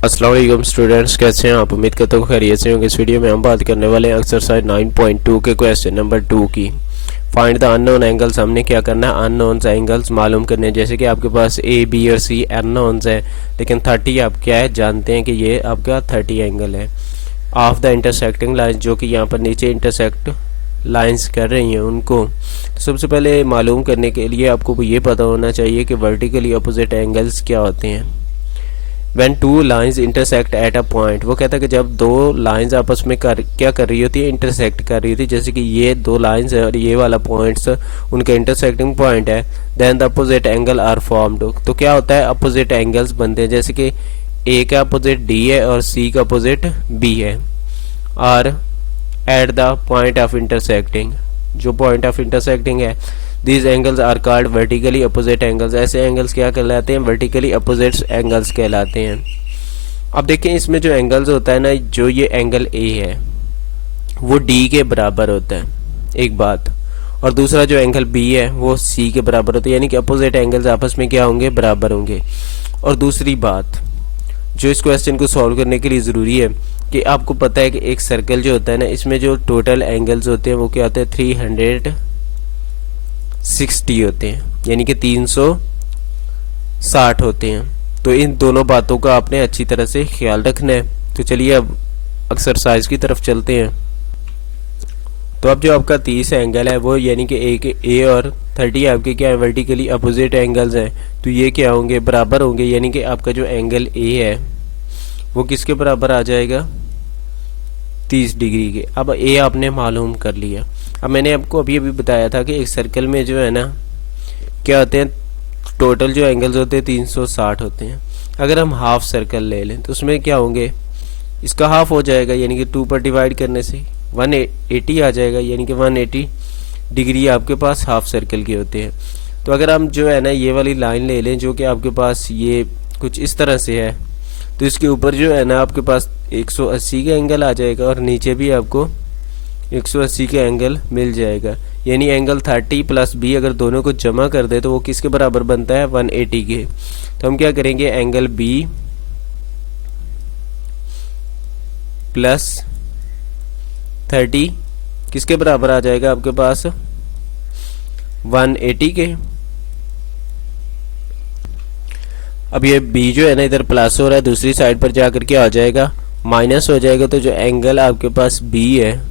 अस्सलाम वालेकुम स्टूडेंट्स, कैसे हैं आप? उम्मीद करता हूँ खैरियत से होंगे। इस वीडियो में हम बात करने वाले हैं एक्सरसाइज 9.2 के क्वेश्चन नंबर 2 की। Find the unknown angles. हमने क्या करना है, अननोन एंगल्स मालूम करने हैं। जैसे कि आपके पास ए बी और सी अननोन्स है, लेकिन 30 आप क्या है जानते हैं कि ये आपका 30 एंगल है ऑफ द इंटरसेक्टिंग लाइन, जो कि यहाँ पर नीचे इंटरसेक्ट लाइंस कर रही हैं उनको। तो सबसे पहले मालूम करने के लिए आपको ये पता होना चाहिए कि वर्टिकली अपोजिट एंगल्स क्या होते हैं। When two lines intersect at a point, वो कहता है कि जब दो लाइंस आपस में क्या कर रही होती है, इंटरसेक्ट कर रही होती है। जैसे कि ये दो लाइंस है और ये वाला पॉइंट्स उनका इंटरसेक्टिंग पॉइंट है, then the opposite angle are formed. तो क्या होता है, अपोजिट एंगल्स बनते हैं। जैसे कि ए का अपोजिट डी है और सी का अपोजिट बी है, और at the point of intersecting, जो पॉइंट ऑफ इंटरसेक्टिंग है, these angles are called vertically opposite angles. ऐसे एंगल्स क्या कहलाते हैं, वर्टिकली अपोजिट एंगल्स कहलाते हैं। अब देखें इसमें जो एंगल्स होता है ना, जो ये एंगल ए है वो डी के बराबर होता है, एक बात। और दूसरा जो एंगल बी है वो सी के बराबर होता है, यानी कि अपोजिट एंगल्स आपस में क्या होंगे, बराबर होंगे। और दूसरी बात जो इस क्वेश्चन को सॉल्व करने के लिए ज़रूरी है कि आपको पता है कि एक सर्कल जो होता है ना, इसमें जो टोटल एंगल्स होते हैं वो क्या होते हैं, 360 होते हैं, यानी कि 360 होते हैं। तो इन दोनों बातों का आपने अच्छी तरह से ख्याल रखना है। तो चलिए अब एक्सरसाइज की तरफ चलते हैं। तो अब जो आपका 30 एंगल है वो यानी कि ए और 30 आपके क्या है, वर्टिकली अपोजिट एंगल्स हैं। तो ये क्या होंगे, बराबर होंगे, यानी कि आपका जो एंगल ए है वो किसके बराबर आ जाएगा, 30 डिग्री के। अब ए आपने मालूम कर लिया। अब मैंने आपको अभी अभी बताया था कि एक सर्कल में जो है ना क्या होते हैं, टोटल जो एंगल्स होते हैं 360 होते हैं। अगर हम हाफ सर्कल ले लें तो उसमें क्या होंगे, इसका हाफ हो जाएगा, यानी कि 2 पर डिवाइड करने से 180 आ जाएगा, यानी कि 180 डिग्री आपके पास हाफ सर्कल के होते हैं। तो अगर हम जो है ना ये वाली लाइन ले लें जो कि आपके पास ये कुछ इस तरह से है, तो इसके ऊपर जो है ना आपके पास 180 का एंगल आ जाएगा और नीचे भी आपको 180 का एंगल मिल जाएगा। यानी एंगल 30 प्लस बी अगर दोनों को जमा कर दे तो वो किसके बराबर बनता है, 180 के। तो हम क्या करेंगे, एंगल बी प्लस 30 किसके बराबर आ जाएगा आपके पास, 180 के। अब ये बी जो है ना इधर प्लस हो रहा है, दूसरी साइड पर जाकर क्या हो जाएगा, माइनस हो जाएगा। तो जो एंगल आपके पास बी है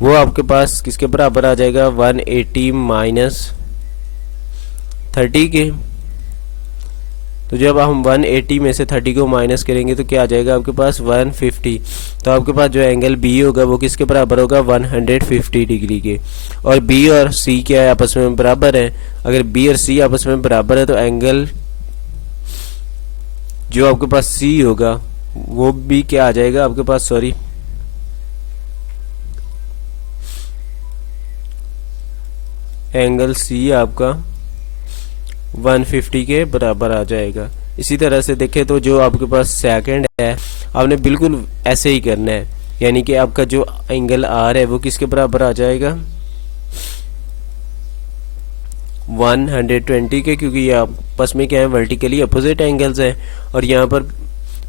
वो आपके पास किसके बराबर आ जाएगा, 180 माइनस 30 के। तो जब हम 180 में से 30 को माइनस करेंगे तो क्या आ जाएगा आपके पास, 150। तो आपके पास जो एंगल बी होगा वो किसके बराबर होगा, 150 डिग्री के। और बी और सी क्या है, आपस में बराबर है। अगर बी और सी आपस में बराबर है तो एंगल जो आपके पास सी होगा वो भी क्या आ जाएगा आपके पास, सॉरी, एंगल सी आपका 150 के बराबर आ जाएगा। इसी तरह से देखें तो जो आपके पास सेकंड है आपने बिल्कुल ऐसे ही करना है, यानी कि आपका जो एंगल आर है वो किसके बराबर आ जाएगा, 120 के, क्योंकि ये आपस में क्या है, वर्टिकली अपोजिट एंगल्स हैं। और यहाँ पर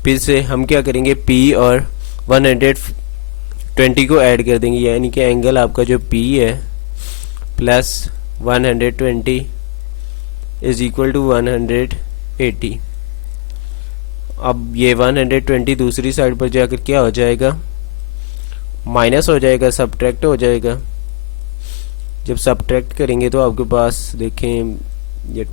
फिर से हम क्या करेंगे, पी और 120 को ऐड कर देंगे, यानी कि एंगल आपका जो पी है प्लस 120 इज इक्वल टू 180। अब ये 120 दूसरी साइड पर जाकर क्या हो जाएगा, माइनस हो जाएगा, सब्ट्रैक्ट हो जाएगा। जब सब्ट्रैक्ट करेंगे तो आपके पास देखें ये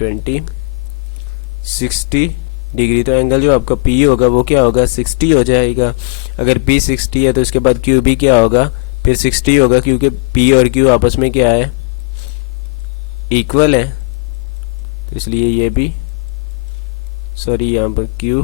60 डिग्री। तो एंगल जो आपका पी होगा वो क्या होगा, 60 हो जाएगा। अगर पी 60 है तो इसके बाद क्यू भी क्या होगा, फिर 60 होगा, क्योंकि पी और क्यू आपस में क्या है, इक्वल है। तो इसलिए ये भी, सॉरी, यहाँ पर क्यू